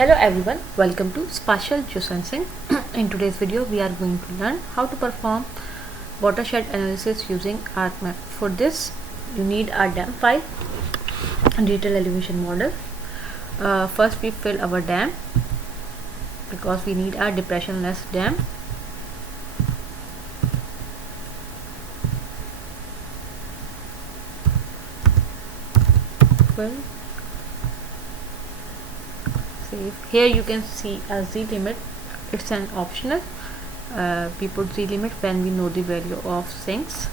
Hello everyone, welcome to Spatial Geosensing. In today's video, we are going to learn how to perform watershed analysis using ArcMap. For this, you need a dam file and detailed elevation model. First, we fill our dam because we need a depressionless dam. Fill. Save. Here you can see a z limit. It's an optional. We put z limit when we know the value of sinks.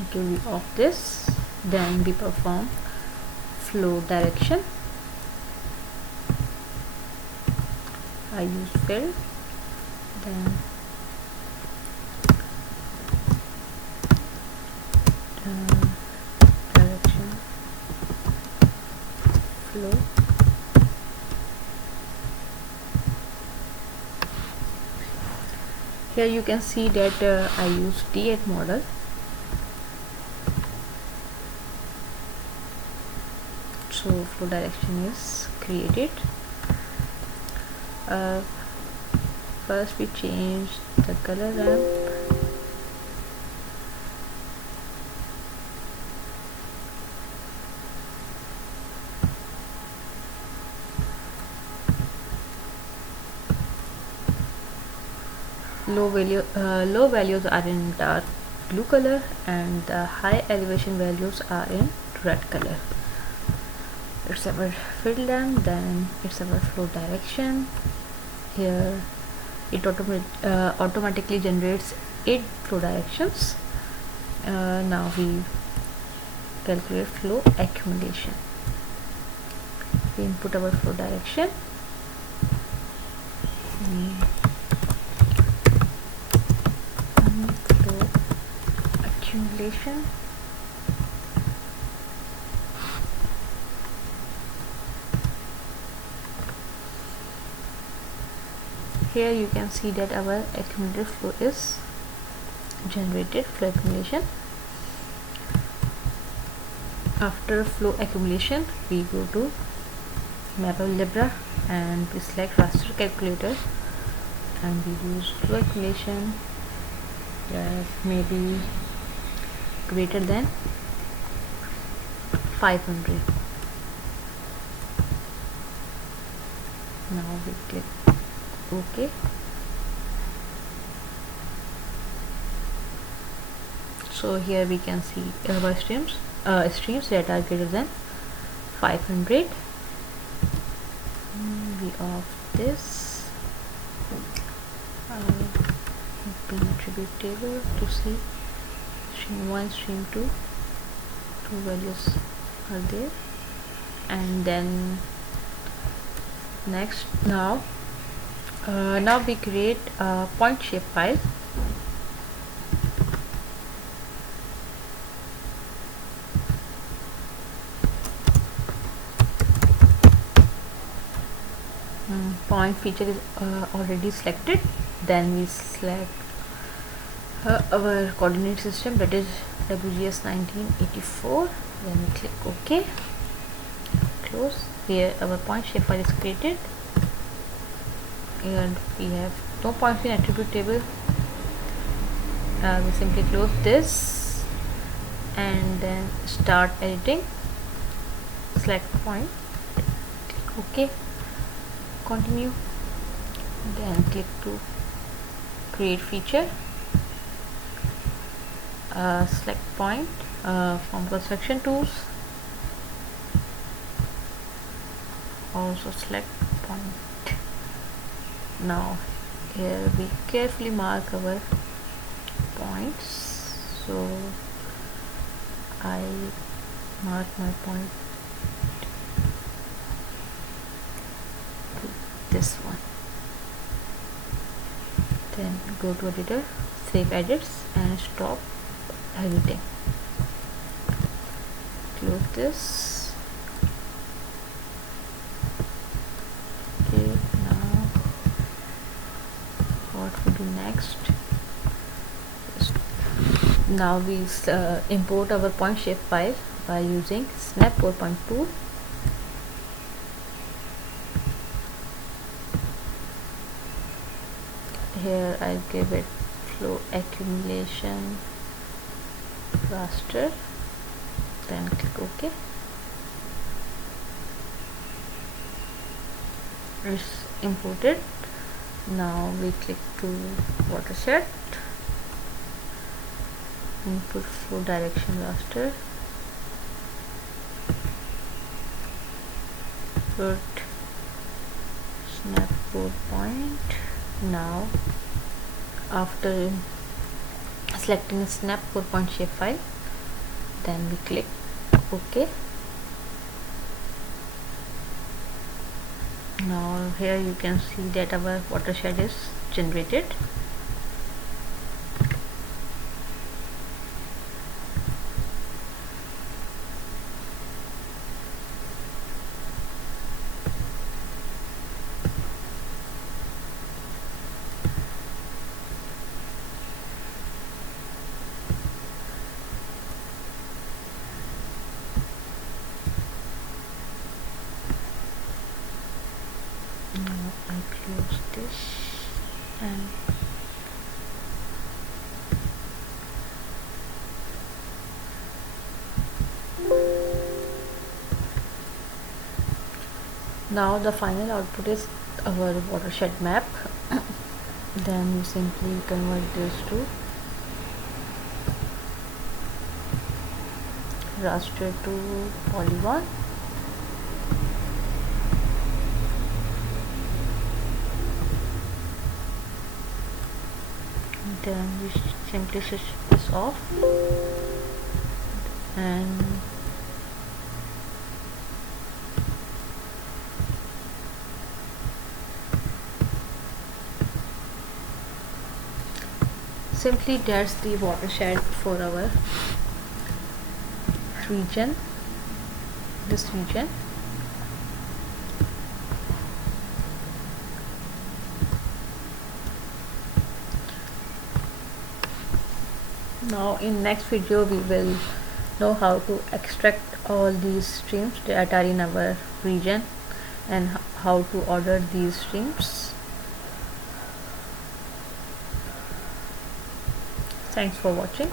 Okay, we off this. Then we perform flow direction. I use fill. Then direction flow. Here you can see that I use dataand model. So flow direction is created. First we change the color ramp. Low values are in dark blue color and the high elevation values are in red color. It's our fill dam, then it's our flow direction. Here it automatically generates 8 flow directions. Now we calculate flow accumulation. We input our flow direction. Flow accumulation. Here you can see that our accumulated flow is generated. Flow accumulation. After flow accumulation, we go to map algebra and we select raster calculator and we use flow accumulation that may be greater than 500. Now we click OK. So here we can see our streams that are greater than 500. We off this. Open attribute table to see stream 1, stream 2. Two values are there, and then next now we create a point shape file. Point feature is already selected. Then we select our coordinate system, that is WGS 1984. Then we click OK. Close. Here our point shape file is created and we have no points in attribute table. We simply close this and then start editing. Select point, click OK, continue, then click to create feature. Select point from construction tools, also select point. Now here we carefully mark our points. So I mark my point to this one. Then go to editor, save edits and stop editing. Close this. Okay, now what we do next? Now we import our point shape file by using snap 4.2. Here I give it flow accumulation raster, then click OK. It's imported. Now we click to watershed, input flow direction raster, put snap 4 point. Now after selecting snap 4 point shapefile, then we click OK. Now here you can see that our watershed is generated. Now I close this and now the final output is our watershed map. Then we simply convert this to raster to polygon. Then we simply switch this off and simply that's the watershed for our region, this region. Now in next video we will know how to extract all these streams that are in our region and how to order these streams. Thanks for watching.